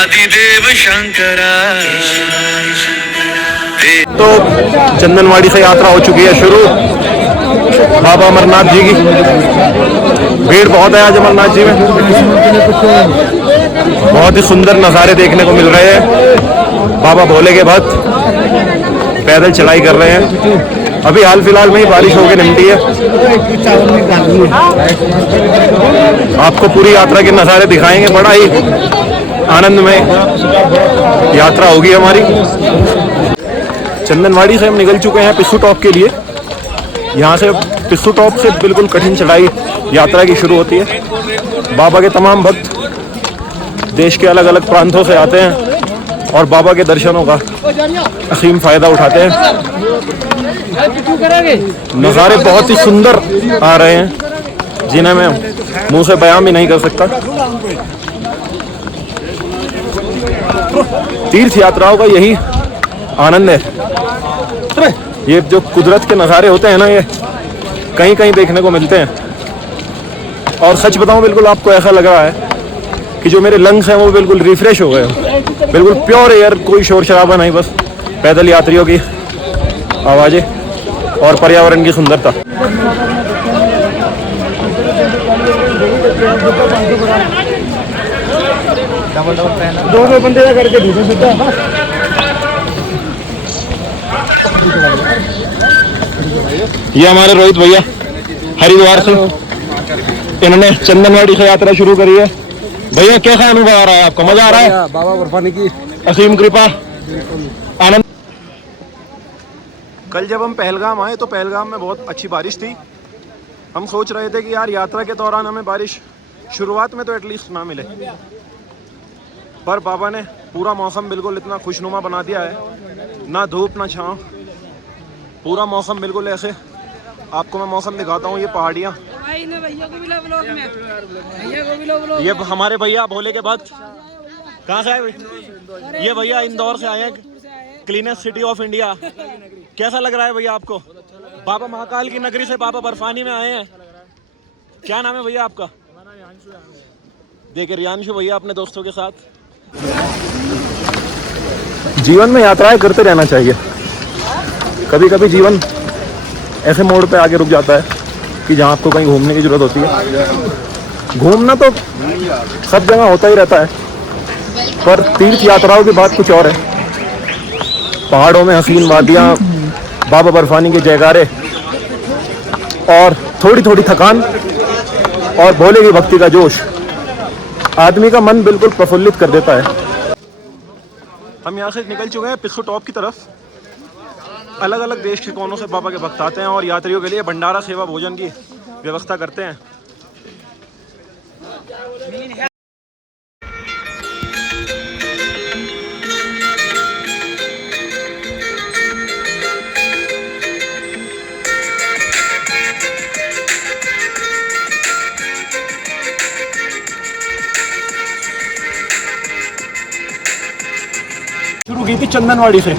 आदिदेव शंकरा। तो चंदनवाड़ी से यात्रा हो चुकी है शुरू बाबा अमरनाथ जी की। भीड़ बहुत है आज अमरनाथ जी में। बहुत ही सुंदर नज़ारे देखने को मिल रहे हैं। बाबा भोले के भक्त पैदल चढ़ाई कर रहे हैं। अभी हाल फिलहाल में ही बारिश होकर निमटी है। आपको पूरी यात्रा के नज़ारे दिखाएंगे। बड़ा ही आनंदमय यात्रा होगी हमारी। चंदनवाड़ी से हम निकल चुके हैं पिस्सू टॉप के लिए। यहाँ से पिस्सू टॉप से बिल्कुल कठिन चढ़ाई यात्रा की शुरू होती है। बाबा के तमाम भक्त देश के अलग अलग प्रांतों से आते हैं और बाबा के दर्शनों का असीम फ़ायदा उठाते हैं। नज़ारे बहुत ही सुंदर आ रहे हैं जिन्हें मैं मुंह से बयान भी नहीं कर सकता। तीर्थ यात्राओं का यही आनंद है। ये जो कुदरत के नज़ारे होते हैं ना, ये कहीं कहीं देखने को मिलते हैं। और सच बताऊं, बिल्कुल आपको ऐसा लग रहा है कि जो मेरे लंग्स हैं वो बिल्कुल रिफ्रेश हो गए। बिल्कुल प्योर एयर, कोई शोर शराबा नहीं, बस पैदल यात्रियों की आवाज़ें और पर्यावरण की सुंदरता। दो बंदे करके ये हमारे रोहित भैया हरिद्वार से, इन्होंने चंदनवाड़ी से यात्रा शुरू करी है। भैया कैसा अनुभव आ रहा है आपको? मजा आ रहा है? बाबा बर्फानी की असीम कृपा, आनंद। कल जब हम पहलगाम आए तो पहलगाम में बहुत अच्छी बारिश थी। हम सोच रहे थे कि यार यात्रा के दौरान हमें बारिश शुरुआत में तो एटलीस्ट ना मिले, पर बाबा ने पूरा मौसम बिल्कुल इतना खुशनुमा बना दिया है। ना धूप ना छाँव, पूरा मौसम बिल्कुल ऐसे। आपको मैं मौसम दिखाता हूँ। ये पहाड़ियाँ, ये हमारे भैया भोले के भक्त कहाँ से आए भाई? ये भैया इंदौर से आए हैं, क्लीनेस्ट सिटी ऑफ इंडिया। कैसा लग रहा है भैया आपको? बाबा महाकाल की नगरी से बाबा बर्फानी में आए हैं। क्या नाम है भैया आपका? देखिए रियांशु भैया अपने दोस्तों के साथ। जीवन में यात्राएं करते रहना चाहिए। कभी कभी जीवन ऐसे मोड़ पे आके रुक जाता है कि जहाँ आपको कहीं घूमने की जरूरत होती है। घूमना तो सब जगह होता ही रहता है, पर तीर्थ यात्राओं की बात कुछ और है। पहाड़ों में हसीन वादियाँ, बाबा बर्फानी के जयकारे और थोड़ी थोड़ी थकान और भोले की भक्ति का जोश आदमी का मन बिल्कुल प्रफुल्लित कर देता है। हम यहाँ से निकल चुके हैं पिस्सू टॉप की तरफ। अलग अलग देश के कोनों से बाबा के भक्त आते हैं और यात्रियों के लिए भंडारा सेवा भोजन की व्यवस्था करते हैं। शुरू की थी चंदनवाड़ी से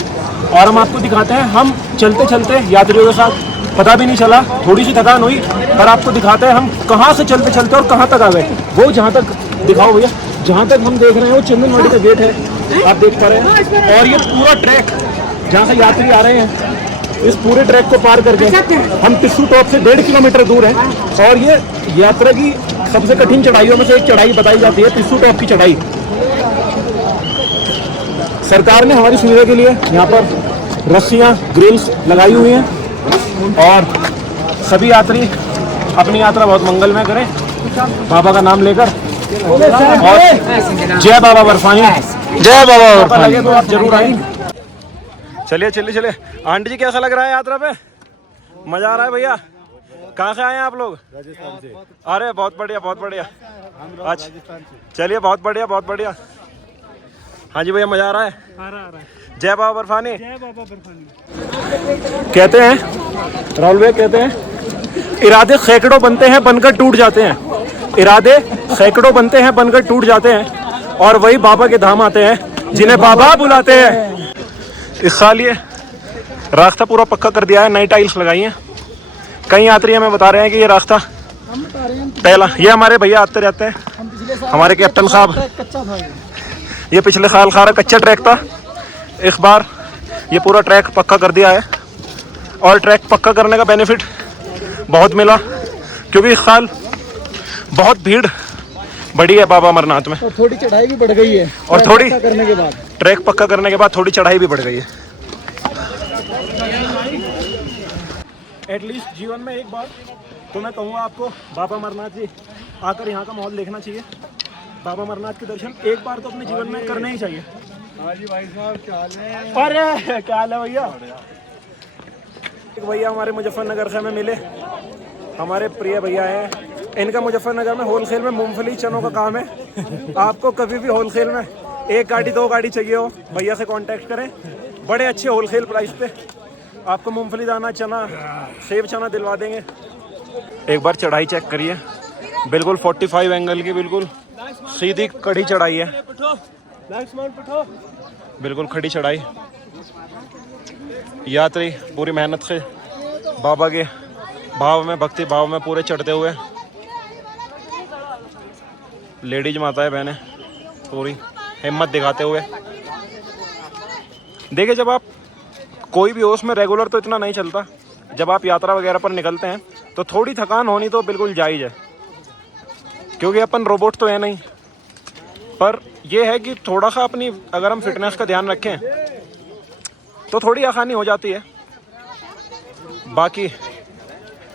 और हम आपको दिखाते हैं। हम चलते चलते यात्रियों के साथ, पता भी नहीं चला, थोड़ी सी थकान हुई, पर आपको दिखाते हैं हम कहाँ से चलते चलते और कहाँ तक आ गए। वो जहाँ तक दिखाओ भैया, जहाँ तक हम देख रहे हैं वो चंदनवाड़ी का गेट है, आप देख पा रहे हैं। और ये पूरा ट्रैक जहाँ से यात्री आ रहे हैं, इस पूरे ट्रैक को पार करके हम पिस्सू टॉप से 1.5 किलोमीटर दूर है। और ये यात्रा की सबसे कठिन चढ़ाइयों में से एक चढ़ाई बताई जाती है, पिस्सू टॉप की चढ़ाई। सरकार ने हमारी सुविधा के लिए यहाँ पर रस्सियाँ, ग्रिल्स लगाई हुई हैं और सभी यात्री अपनी यात्रा बहुत मंगलमय करें बाबा का नाम लेकर। और जय बाबा बर्फानी, जय बाबा बर्फानी। लगे तो आप जरूर आइए। चलिए चलिए चलिए। आंटी जी कैसा लग रहा है यात्रा पे? मजा आ रहा है भैया? कहाँ से आए हैं आप लोग? राजस्थान से। अरे बहुत बढ़िया बहुत बढ़िया। अच्छा चलिए, बहुत बढ़िया बहुत बढ़िया। हाँ जी भैया, मजा आ रहा है? आ रहा है। जय बाबा बर्फानी। जय बाबा बर्फानी। कहते हैं, राहुल भाई कहते हैं, इरादे सैकड़ों बनते हैं बनकर टूट जाते हैं। इरादे सैकड़ों बनते हैं बनकर टूट जाते हैं और वही बाबा के धाम आते हैं जिन्हें बाबा बुलाते हैं। इस साल ये रास्ता पूरा पक्का कर दिया है, नई टाइल्स लगाई हैं। कई यात्री हमें बता रहे हैं कि ये रास्ता पहला, ये हमारे भैया आते रहते हैं, हमारे कैप्टन साहब ये पिछले साल खारा कच्चा ट्रैक था, इस बार ये पूरा ट्रैक पक्का कर दिया है। और ट्रैक पक्का करने का बेनिफिट बहुत मिला, क्योंकि इस साल बहुत भीड़ बढ़ी है बाबा अमरनाथ में, और थोड़ी चढ़ाई भी बढ़ गई है। और थोड़ी ट्रैक पक्का करने के बाद थोड़ी चढ़ाई भी बढ़ गई है। एटलीस्ट जीवन में एक बार तो मैं कहूँगा आपको बाबा अमरनाथ जी आकर यहाँ का माहौल देखना चाहिए। बाबा अमरनाथ के दर्शन एक बार तो अपने जीवन में करने ही चाहिए। हाँ जी भाई साहब, क्या हाल है? अरे क्या हाल है भैया? एक भैया हमारे मुजफ्फरनगर से हमें मिले, हमारे प्रिय भैया हैं। इनका मुजफ्फरनगर में होलसेल में मूंगफली चनों का काम है। आपको कभी भी होलसेल में 1 गाड़ी 2 गाड़ी चाहिए हो, भैया से कांटेक्ट करें। बड़े अच्छे होलसेल प्राइस पे आपको मूंगफली दाना, चना, सेब चना दिलवा देंगे। एक बार चढ़ाई चेक करिए, बिल्कुल 45 एंगल की बिल्कुल सीधी कड़ी चढ़ाई है, बिल्कुल खड़ी चढ़ाई। यात्री पूरी मेहनत से बाबा के भाव में, भक्ति भाव में पूरे चढ़ते हुए। लेडीज माता है, बहनें पूरी हिम्मत दिखाते हुए। देखिए, जब आप कोई भी हो उसमें रेगुलर तो इतना नहीं चलता, जब आप यात्रा वगैरह पर निकलते हैं तो थोड़ी थकान होनी तो बिल्कुल जायज़ है, क्योंकि अपन रोबोट तो है नहीं। पर यह है कि थोड़ा सा अपनी अगर हम फिटनेस का ध्यान रखें तो थोड़ी आसानी हो जाती है। बाकी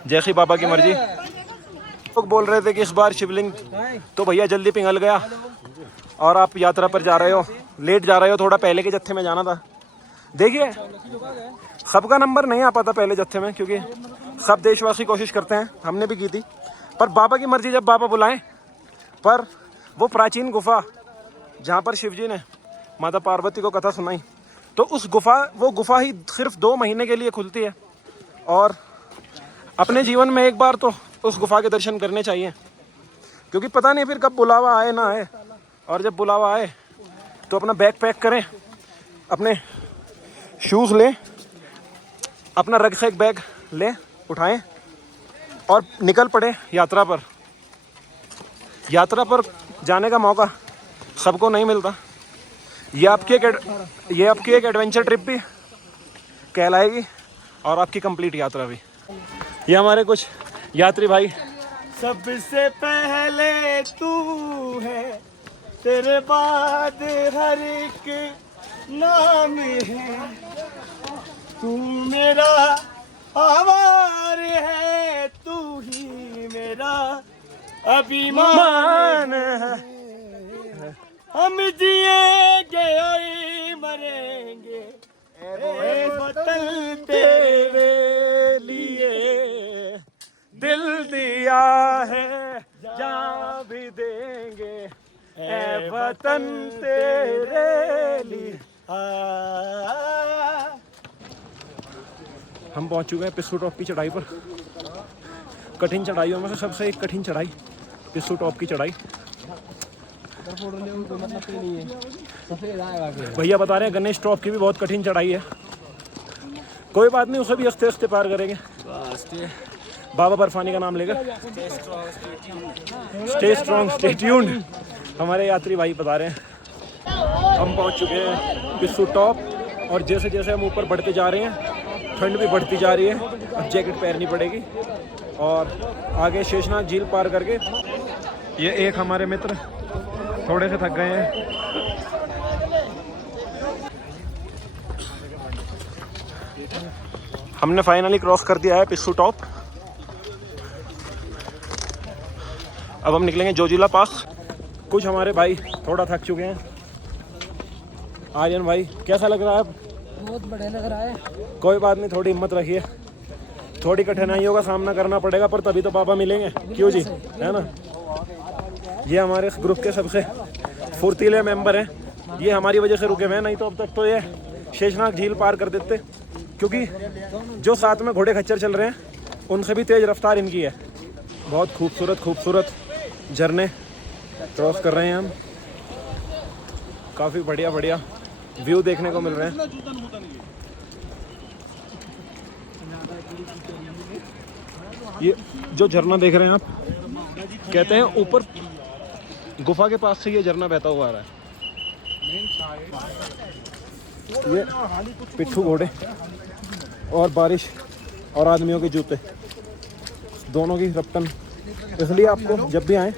जैसी बाबा की मर्जी। लोग बोल रहे थे कि इस बार शिवलिंग तो भैया जल्दी पिघल गया और आप यात्रा पर जा रहे हो, लेट जा रहे हो, थोड़ा पहले के जत्थे में जाना था। देखिए, सबका नंबर नहीं आ पाता पहले जत्थे में, क्योंकि सब देशवासी कोशिश करते हैं, हमने भी की थी। पर बाबा की मर्जी, जब बाबा बुलाएं। पर वो प्राचीन गुफा जहाँ पर शिवजी ने माता पार्वती को कथा सुनाई, तो वो गुफा ही सिर्फ 2 महीने के लिए खुलती है। और अपने जीवन में एक बार तो उस गुफा के दर्शन करने चाहिए, क्योंकि पता नहीं फिर कब बुलावा आए ना आए। और जब बुलावा आए तो अपना बैग पैक करें, अपने शूज़ लें, अपना रगसैक बैग लें, उठाएं और निकल पड़े यात्रा पर। यात्रा पर जाने का मौका सबको नहीं मिलता। ये आपकी एक एडवेंचर ट्रिप भी कहलाएगी और आपकी कंप्लीट यात्रा भी। ये हमारे कुछ यात्री भाई। सबसे पहले तू है, तेरे बाद हर एक नाम है, तू मेरा आवार है, तू ही मेरा अभिमान है। हम जिएंगे और मरेंगे ए वतन तेरे लिए, दिल दिया है जान भी देंगे ए वतन तेरे लिए। हम पहुंच चुके हैं पिस्सू टॉप की चढ़ाई पर। कठिन चढ़ाइयों में से सबसे एक कठिन चढ़ाई पिस्सू टॉप की चढ़ाई। भैया बता रहे हैं गणेश टॉप की भी बहुत कठिन चढ़ाई है। कोई बात नहीं, उसे भी हंसते हंसते पार करेंगे। बाबा बर्फानी का नाम लेकर स्टे स्ट्रॉन्ग स्टे ट्यून्ड, हमारे यात्री भाई बता रहे हैं। हम पहुंच चुके हैं पिस्सू टॉप, और जैसे जैसे हम ऊपर बढ़ते जा रहे हैं ठंड भी बढ़ती जा रही है। अब जैकेट पहननी पड़ेगी। और आगे शेषनाग झील पार करके ये एक हमारे मित्र थोड़े से थक गए हैं। हमने फाइनली क्रॉस कर दिया है पिस्सू टॉप। अब हम निकलेंगे जोजिला पास। कुछ हमारे भाई थोड़ा थक चुके हैं। आर्यन भाई, कैसा लग रहा है? बहुत बढ़िया लग रहा है। कोई बात नहीं, थोड़ी हिम्मत रखिए, थोड़ी कठिनाइयों का सामना करना पड़ेगा, पर तभी तो बाबा मिलेंगे। क्यों जी, है ना? ये हमारे ग्रुप के सबसे फुर्तीले मेंबर हैं। ये हमारी वजह से रुके हुए हैं, नहीं तो अब तक तो ये शेषनाग झील पार कर देते। क्योंकि जो साथ में घोड़े खच्चर चल रहे हैं उनसे भी तेज़ रफ्तार इनकी है। बहुत खूबसूरत झरने क्रॉस कर रहे हैं हम। काफ़ी बढ़िया व्यू देखने को मिल रहे हैं। ये जो झरना देख रहे हैं आप, कहते हैं ऊपर गुफा के पास से ये झरना बहता हुआ आ रहा है। ये पिट्ठू घोड़े और बारिश और आदमियों के जूते दोनों की रफ्तन। इसलिए आपको जब भी आएँ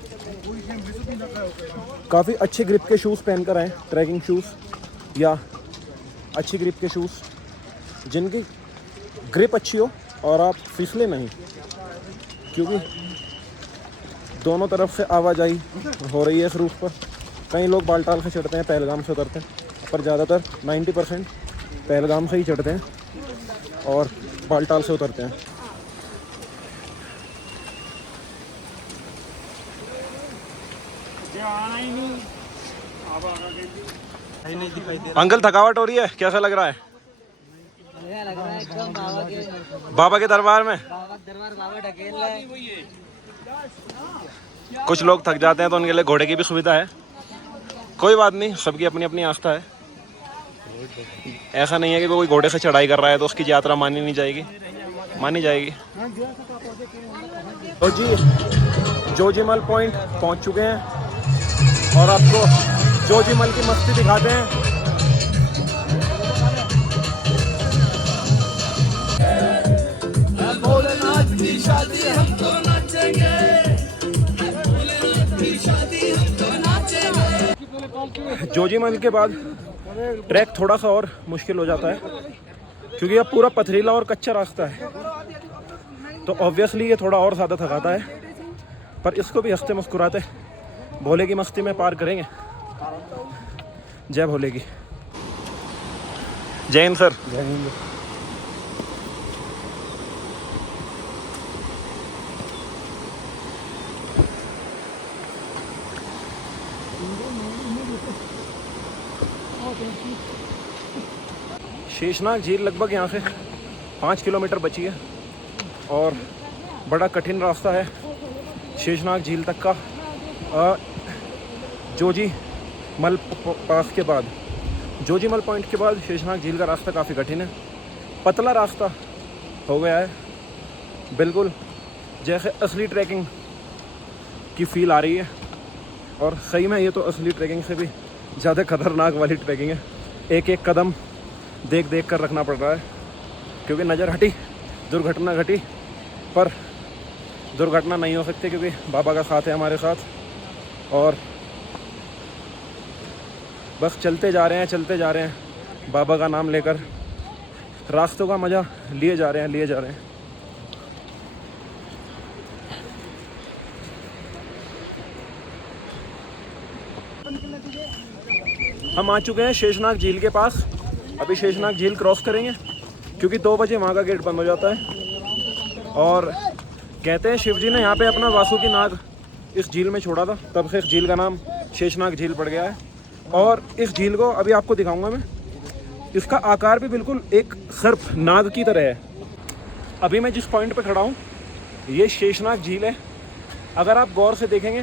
काफ़ी अच्छे ग्रिप के शूज़ पहन कर आएँ, ट्रैकिंग शूज़ या अच्छी ग्रिप के शूज़ जिनकी ग्रिप अच्छी हो और आप फिसले नहीं, क्योंकि दोनों तरफ से आवाजाही हो रही है इस रूट पर। कई लोग बालटाल से चढ़ते हैं, पहलगाम से उतरते हैं, पर ज़्यादातर 90% पहलगाम से ही चढ़ते हैं और बालटाल से उतरते हैं। अंकल थकावट हो रही है, कैसा लग रहा है? लग रहा है एकदम बाबा के दरबार में। बाबा ढकेल रहा है। कुछ लोग थक जाते हैं तो उनके लिए घोड़े की भी सुविधा है। कोई बात नहीं, सबकी अपनी अपनी आस्था है। ऐसा नहीं है कि कोई घोड़े से चढ़ाई कर रहा है तो उसकी यात्रा मानी नहीं जाएगी, मानी जाएगी। तो जी जोजीमल पॉइंट पहुंच चुके हैं और आपको जोजीमल की मस्ती दिखाते हैं। जोजीमल के बाद ट्रैक थोड़ा सा और मुश्किल हो जाता है क्योंकि अब पूरा पथरीला और कच्चा रास्ता है, तो ऑब्वियसली ये थोड़ा और ज़्यादा थकाता है, पर इसको भी हंसते मुस्कुराते भोले की मस्ती में पार करेंगे। जय भोले की। जय हिंद सर। जय हिंद। शेषनाग झील लगभग यहाँ से 5 किलोमीटर बची है और बड़ा कठिन रास्ता है शेषनाग झील तक का। जोजीमल पास के बाद, जोजीमल पॉइंट के बाद शेषनाग झील का रास्ता काफ़ी कठिन है, पतला रास्ता हो गया है, बिल्कुल जैसे असली ट्रैकिंग की फील आ रही है। और सही में ये तो असली ट्रैकिंग से भी ज़्यादा खतरनाक वाली ट्रैकिंग है। एक एक कदम देख देख कर रखना पड़ रहा है क्योंकि नज़र हटी दुर्घटना घटी, पर दुर्घटना नहीं हो सकती क्योंकि बाबा का साथ है हमारे साथ। और बस चलते जा रहे हैं बाबा का नाम लेकर, रास्तों का मज़ा लिए जा रहे हैं। हम आ चुके हैं शेषनाग झील के पास। अभी शेषनाग झील क्रॉस करेंगे क्योंकि 2 बजे वहाँ का गेट बंद हो जाता है। और कहते हैं शिवजी ने यहाँ पे अपना वासुकी नाग इस झील में छोड़ा था, तब से इस झील का नाम शेषनाग झील पड़ गया है। और इस झील को अभी आपको दिखाऊंगा मैं, इसका आकार भी बिल्कुल एक सर्प नाग की तरह है। अभी मैं जिस पॉइंट पे खड़ा हूँ ये शेषनाग झील है। अगर आप गौर से देखेंगे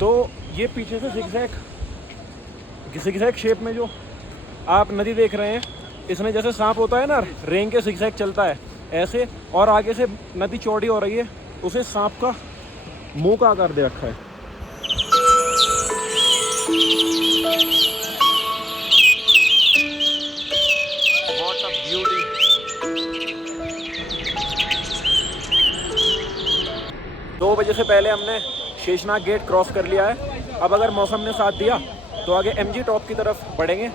तो ये पीछे से सिगजैग शेप में जो आप नदी देख रहे हैं, इसमें जैसे सांप होता है ना, रेंग के सिगजैग चलता है ऐसे, और आगे से नदी चौड़ी हो रही है, उसे सांप का मुंह का आकार दे रखा है। What a beauty! दो बजे से पहले हमने शेषनाग गेट क्रॉस कर लिया है। अब अगर मौसम ने साथ दिया तो आगे एमजी टॉप की तरफ बढ़ेंगे।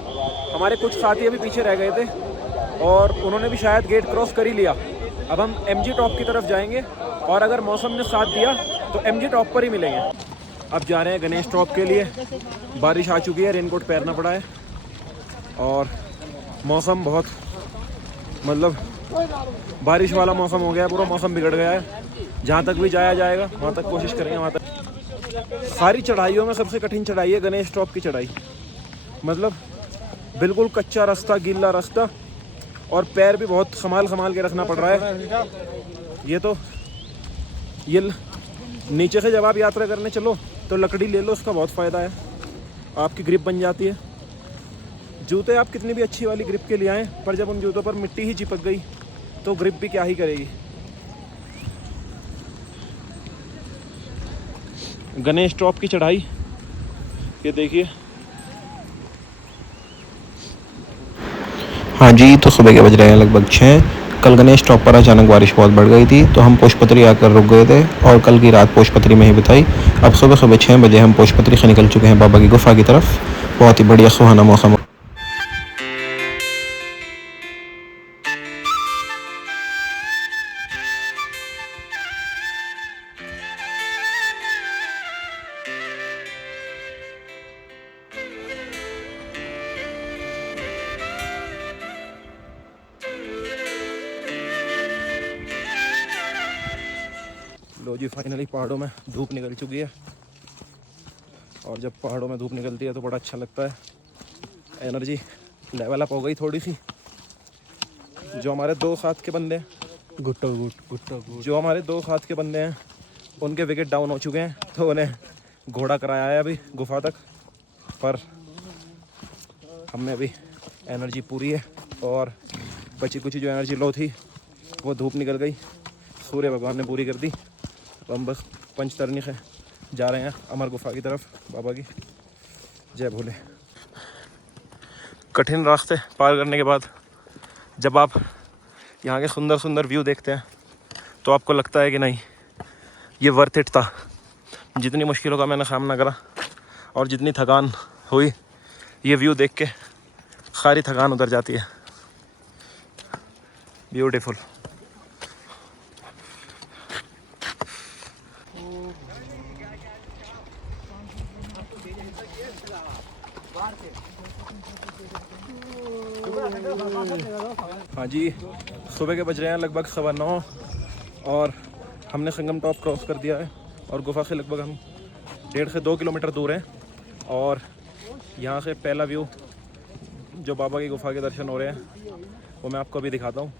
हमारे कुछ साथी अभी पीछे रह गए थे और उन्होंने भी शायद गेट क्रॉस कर ही लिया। अब हम एमजी टॉप की तरफ जाएंगे और अगर मौसम ने साथ दिया तो एमजी टॉप पर ही मिलेंगे। अब जा रहे हैं गणेश टॉप के लिए। बारिश आ चुकी है, रेनकोट पहनना पड़ा है और मौसम बहुत मतलब बारिश वाला मौसम हो गया है, पूरा मौसम बिगड़ गया है। जहाँ तक भी जाया जाएगा वहाँ तक कोशिश करेंगे। वहाँ तक सारी चढ़ाइयों में सबसे कठिन चढ़ाई है गणेश टॉप की चढ़ाई। मतलब बिल्कुल कच्चा रास्ता, गीला रास्ता, और पैर भी बहुत संभाल के रखना पड़ रहा है। ये नीचे से जब आप यात्रा करने चलो तो लकड़ी ले लो, उसका बहुत फ़ायदा है, आपकी ग्रिप बन जाती है। जूते आप कितनी भी अच्छी वाली ग्रिप के लिए आएँ, पर जब उन जूतों पर मिट्टी ही चिपक गई तो ग्रिप भी क्या ही करेगी। गणेश टॉप की चढ़ाई ये देखिए, हाँ जी, तो सुबह के बज रहे हैं लगभग 6। कल गणेश टॉप पर अचानक बारिश बहुत बढ़ गई थी, तो हम पोषपत्री आकर रुक गए थे और कल की रात पोषपत्री में ही बिताई। अब सुबह सुबह 6 बजे हम पोषपत्री से निकल चुके हैं बाबा की गुफा की तरफ। बहुत ही बढ़िया सुहाना मौसम। लो जी, फाइनली पहाड़ों में धूप निकल चुकी है और जब पहाड़ों में धूप निकलती है तो बड़ा अच्छा लगता है। एनर्जी लेवल अप हो गई थोड़ी सी। जो हमारे दो साथ के बंदे हैं, जो हमारे दो साथ के बंदे हैं उनके विकेट डाउन हो चुके हैं, तो उन्हें घोड़ा कराया है अभी गुफा तक। पर हमें अभी एनर्जी पूरी है और बची कुछ जो एनर्जी लो थी वो धूप निकल गई, सूर्य भगवान ने पूरी कर दी। तो हम बस पंचतरणी से जा रहे हैं अमर गुफा की तरफ बाबा की। जय भोले। कठिन रास्ते पार करने के बाद जब आप यहाँ के सुंदर सुंदर व्यू देखते हैं तो आपको लगता है कि नहीं, ये वर्थ इट था। जितनी मुश्किलों का मैंने सामना करा और जितनी थकान हुई, ये व्यू देख के सारी थकान उतर जाती है। ब्यूटीफुल। हाँ जी, सुबह के बज रहे हैं लगभग 9:15 और हमने संगम टॉप क्रॉस कर दिया है और गुफा से लगभग हम 1.5 से 2 किलोमीटर दूर हैं। और यहाँ से पहला व्यू जो बाबा की गुफा के दर्शन हो रहे हैं वो मैं आपको अभी दिखाता हूँ।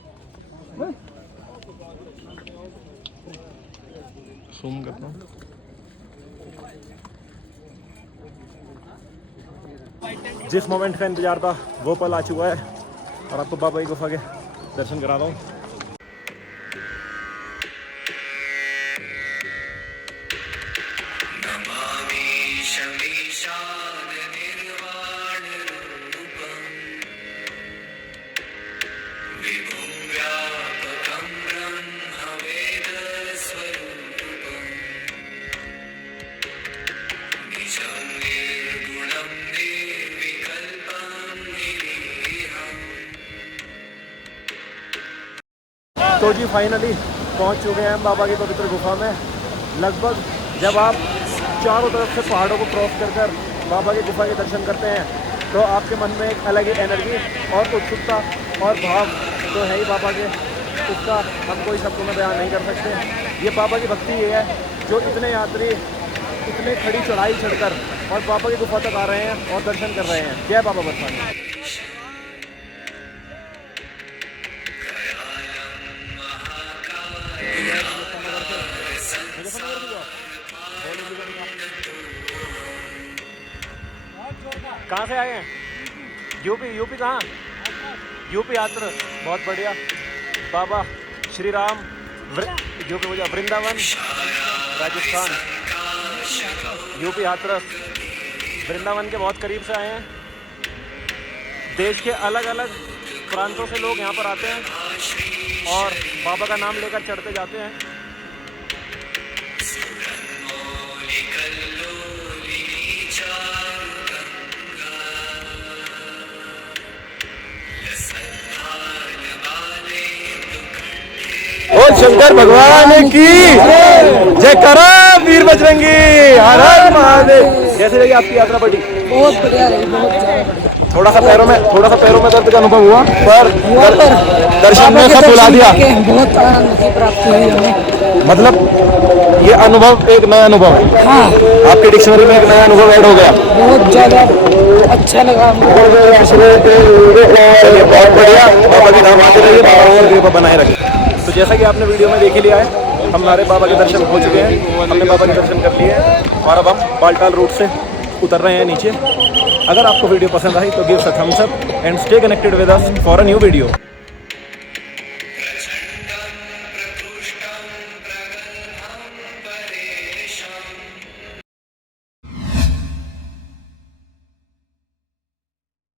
जूम करता हूँ। जिस मोमेंट का इंतजार था वो पल आ चुका है और आपको बाबा की गुफा के दर्शन करा रहा हूँ। तो जी फाइनली पहुंच चुके हैं हम बाबा की पवित्र गुफा में। लगभग जब आप चारों तरफ से पहाड़ों को क्रॉस कर बाबा की गुफा के दर्शन करते हैं तो आपके मन में एक अलग ही एनर्जी और उत्सुकता और भाव तो है ही बाबा के, उसका हम कोई शब्दों में बयान नहीं कर सकते। ये बाबा की भक्ति ये है जो इतने यात्री इतने खड़ी चढ़ाई चढ़कर और बाबा की गुफा तक आ रहे हैं और दर्शन कर रहे हैं। जय बाबा बरसाने। कहाँ से आए हैं? यूपी कहाँ? यूपी यात्रा, बहुत बढ़िया। बाबा श्री राम यूपी वृंदावन राजस्थान। यूपी यात्रा वृंदावन के बहुत करीब से आए हैं। देश के अलग अलग प्रांतों से लोग यहाँ पर आते हैं और बाबा का नाम लेकर चढ़ते जाते हैं। और शंकर भगवान की जय करा, वीर बजरंगी, हर हर महादेव। कैसे रही आपकी यात्रा बड़ी? बहुत बढ़िया रही, बहुत थोड़ा सा पैरों में दर्द का अनुभव हुआ, पर दर्शन में सब बुला दिया। बहुत आनंद की प्राप्ति हुई हमें। मतलब ये अनुभव एक नया अनुभव है। हाँ, आपके डिक्शनरी में एक नया अनुभव ऐड हो गया। बहुत ज़्यादा अच्छा लगा। चलिए बहुत बढ़िया, बाबा के नाम आते रहिए, बाबा और कृपा बनाए रखिए। तो जैसा कि आपने वीडियो में देख ही लिया है, हमारे बाबा के दर्शन हो चुके हैं। हमने बाबा के दर्शन कर लिए हैं और अब हम बालटाल रोड से उतर रहे हैं नीचे। अगर आपको वीडियो पसंद आई तो give a thumbs up and stay connected with us for a new video.